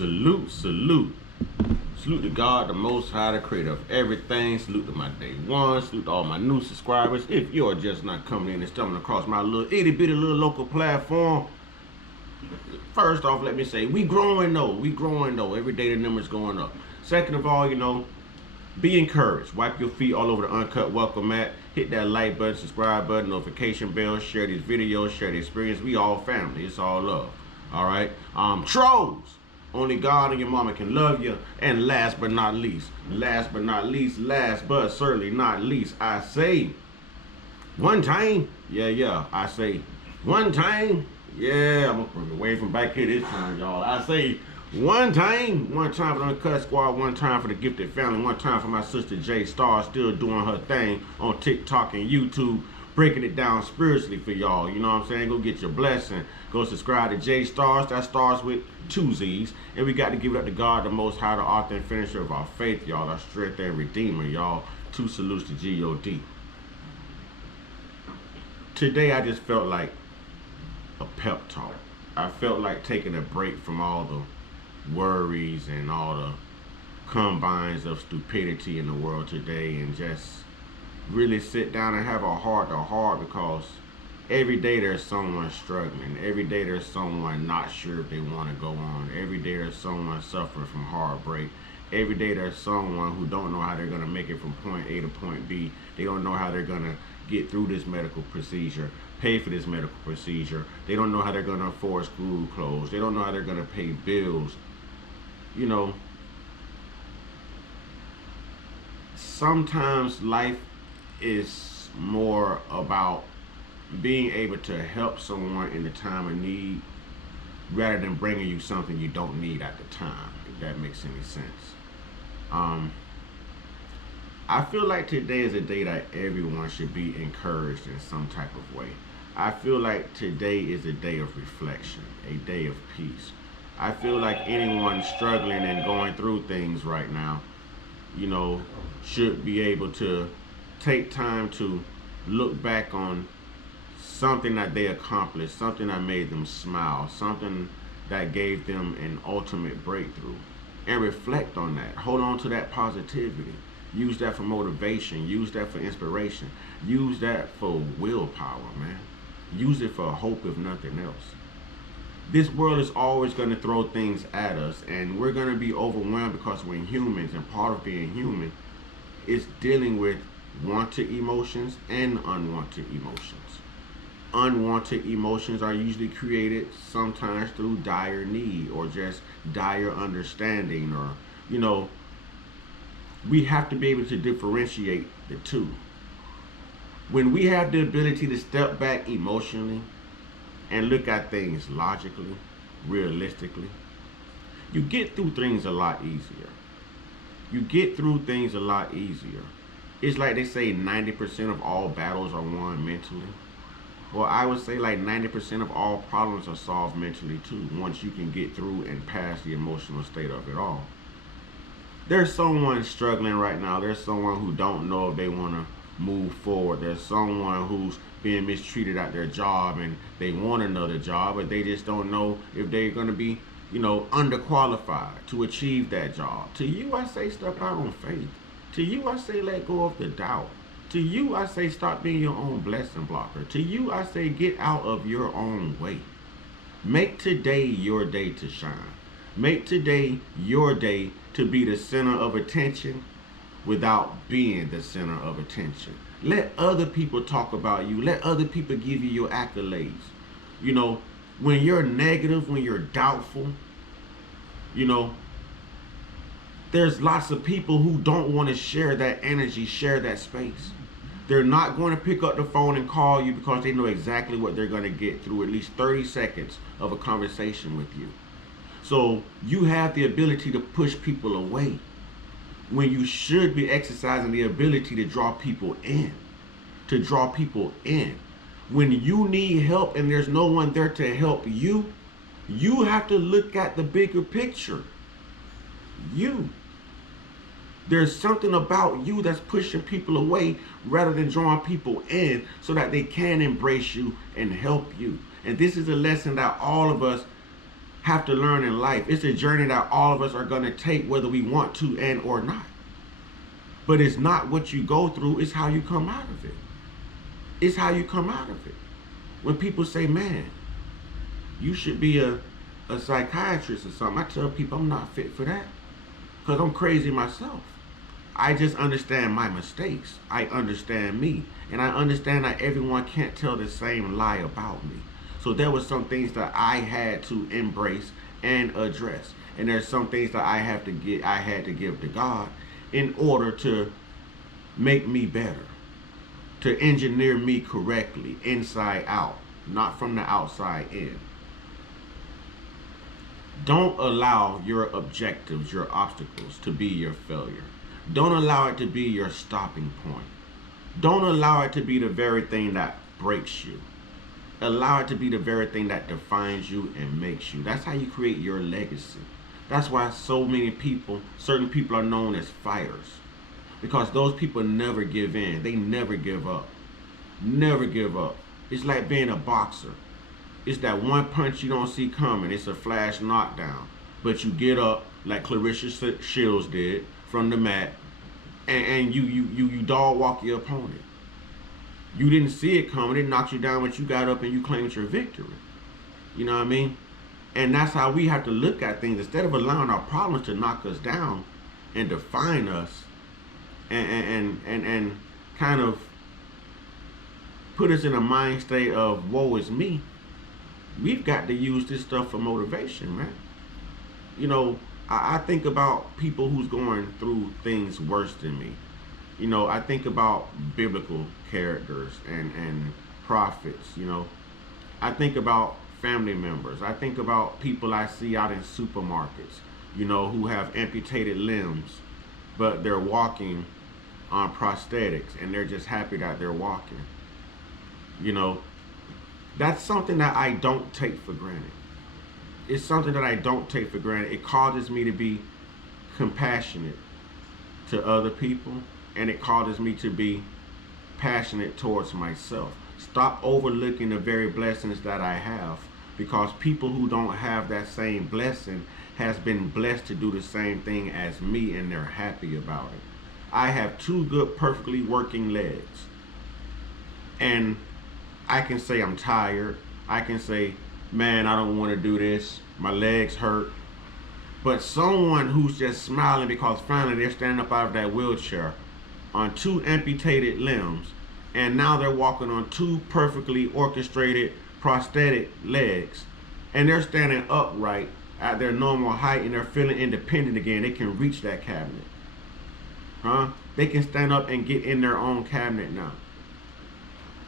Salute, salute. Salute to God, the Most High, the creator of everything. Salute to my day one. Salute to all my new subscribers. If you're just not coming in and stumbling across my little itty bitty little local platform, first off, let me say, we growing though. We growing though. Every day the numbers going up. Second of all, be encouraged. Wipe your feet all over the Uncut welcome mat. Hit that like button, subscribe button, notification bell, share these videos, share the experience. We all family. It's all love. All right. Trolls. Only God and your mama can love you. And last but not least, last but certainly not least, I say, one time, I say, one time, I'm gonna away from back here this time, y'all. I say, one time for the Uncut Squad, one time for the Gifted Family, one time for my sister J Star, still doing her thing on TikTok and YouTube, breaking it down spiritually for y'all. You know what I'm saying? Go get your blessing. Go subscribe to J Stars. That stars with 2 Z's. And we got to give it up to God, the Most High, the author and finisher of our faith, y'all. Our strength and redeemer, y'all. 2 salutes to G-O-D. Today, I just felt like a pep talk. I felt like taking a break from all the worries and all the combines of stupidity in the world today and just really sit down and have a heart-to-heart, because every day there's someone struggling. Every day there's someone not sure if they want to go on. Every day there's someone suffering from heartbreak. Every day there's someone who don't know how they're going to make it from point A to point B. They don't know how they're going to get through this medical procedure, pay for this medical procedure. They don't know how they're going to afford school clothes. They don't know how they're going to pay bills. Sometimes life is more about being able to help someone in the time of need rather than bringing you something you don't need at the time, if that makes any sense. I feel like today is a day that everyone should be encouraged in some type of way. I feel like today is a day of reflection, a day of peace. I feel like anyone struggling and going through things right now, should be able to take time to look back on something that they accomplished, something that made them smile, something that gave them an ultimate breakthrough, and reflect on that. Hold on to that positivity. Use that for motivation. Use that for inspiration. Use that for willpower, man. Use it for hope, if nothing else. This world is always going to throw things at us, and we're going to be overwhelmed because we're humans, and part of being human is dealing with wanted emotions and unwanted emotions. Unwanted emotions are usually created sometimes through dire need or just dire understanding, or we have to be able to differentiate the two. When we have the ability to step back emotionally and look at things logically, realistically, you get through things a lot easier. You get through things a lot easier. It's like they say 90% of all battles are won mentally. Well, I would say like 90% of all problems are solved mentally too, once you can get through and pass the emotional state of it all. There's someone struggling right now. There's someone who don't know if they want to move forward. There's someone who's being mistreated at their job and they want another job, but they just don't know if they're going to be, underqualified to achieve that job. To you, I say step out on faith. To you, I say let go of the doubt. To you, I say stop being your own blessing blocker. To you, I say get out of your own way. Make today your day to shine. Make today your day to be the center of attention without being the center of attention. Let other people talk about you. Let other people give you your accolades. When you're negative, when you're doubtful, there's lots of people who don't want to share that energy, share that space. They're not going to pick up the phone and call you because they know exactly what they're going to get through at least 30 seconds of a conversation with you. So you have the ability to push people away when you should be exercising the ability to draw people in. To draw people in. When you need help and there's no one there to help you, you have to look at the bigger picture. There's something about you that's pushing people away rather than drawing people in so that they can embrace you and help you. And this is a lesson that all of us have to learn in life. It's a journey that all of us are going to take whether we want to and or not. But it's not what you go through, it's how you come out of it. It's how you come out of it. When people say, man, you should be a psychiatrist or something, I tell people I'm not fit for that because I'm crazy myself. I just understand my mistakes. I understand me. And I understand that everyone can't tell the same lie about me. So there were some things that I had to embrace and address. And there's some things that I had to give to God in order to make me better, to engineer me correctly, inside out, not from the outside in. Don't allow your objectives, your obstacles, to be your failure. Don't allow it to be your stopping point. Don't allow it to be the very thing that breaks you. Allow it to be the very thing that defines you and makes you. That's how you create your legacy. That's why so many people, certain people are known as fighters. Because those people never give in. They never give up. Never give up. It's like being a boxer. It's that one punch you don't see coming. It's a flash knockdown. But you get up like Clarissa Shields did from the mat, and you dog walk your opponent. You didn't see it coming. It knocked you down, but you got up and you claimed your victory. You know what I mean? And that's how we have to look at things. Instead of allowing our problems to knock us down and define us and kind of put us in a mind state of woe is me, we've got to use this stuff for motivation, man. You know, I think about people who's going through things worse than me. You know, I think about biblical characters and prophets, you know. I think about family members. I think about people I see out in supermarkets, you know, who have amputated limbs, but they're walking on prosthetics and they're just happy that they're walking. You know, that's something that I don't take for granted. It's something that I don't take for granted. It causes me to be compassionate to other people, and it causes me to be passionate towards myself. Stop overlooking the very blessings that I have, because people who don't have that same blessing has been blessed to do the same thing as me, and they're happy about it. I have two good, perfectly working legs, and I can say I'm tired. I can say, man, I don't want to do this. My legs hurt. But someone who's just smiling because finally they're standing up out of that wheelchair on two amputated limbs, and now they're walking on two perfectly orchestrated prosthetic legs, and they're standing upright at their normal height, and they're feeling independent again. They can reach that cabinet. They can stand up and get in their own cabinet now,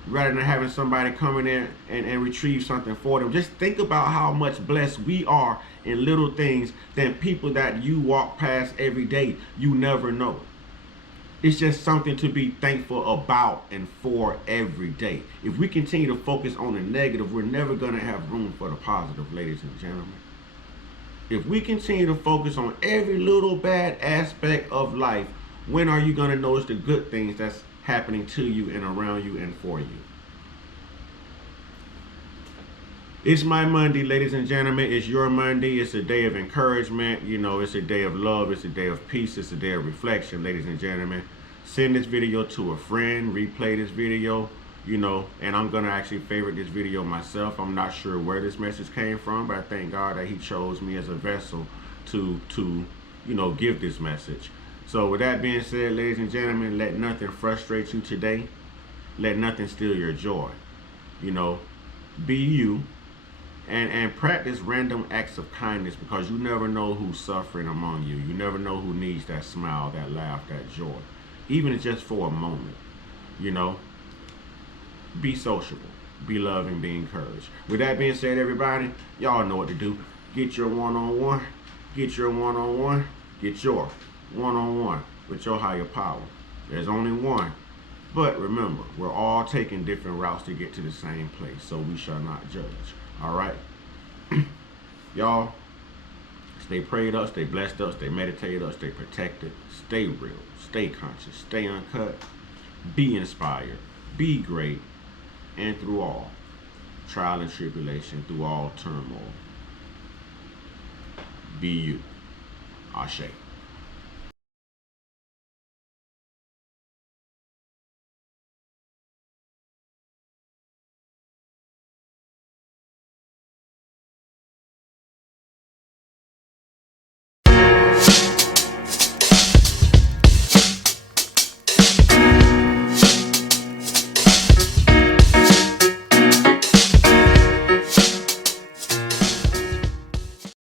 rather than having somebody coming in and retrieve something for them. Just think about how much blessed we are in little things than people that you walk past every day. You never know. It's just something to be thankful about and for every day. If we continue to focus on the negative, we're never going to have room for the positive, ladies and gentlemen. If we continue to focus on every little bad aspect of life, when are you going to notice the good things that's happening to you and around you and for you? It's my Monday, ladies and gentlemen. It's your Monday. It's a day of encouragement. You know, it's a day of love. It's a day of peace. It's a day of reflection, ladies and gentlemen. Send this video to a friend. Replay this video, you know, and I'm going to actually favorite this video myself. I'm not sure where this message came from, but I thank God that he chose me as a vessel to you know, give this message. So with that being said, ladies and gentlemen, let nothing frustrate you today. Let nothing steal your joy. You know, be you. And practice random acts of kindness, because you never know who's suffering among you. You never know who needs that smile, that laugh, that joy. Even if just for a moment, you know. Be sociable, be loving, be encouraged. With that being said, everybody, y'all know what to do. Get your one-on-one, get your one-on-one, get your one-on-one with your higher power. There's only one. But remember, we're all taking different routes to get to the same place, so we shall not judge. All right? Y'all, stay prayed up, stay blessed up, stay meditated up, stay protected, stay real, stay conscious, stay uncut, be inspired, be great, and through all trial and tribulation, through all turmoil, Be you. Ashe.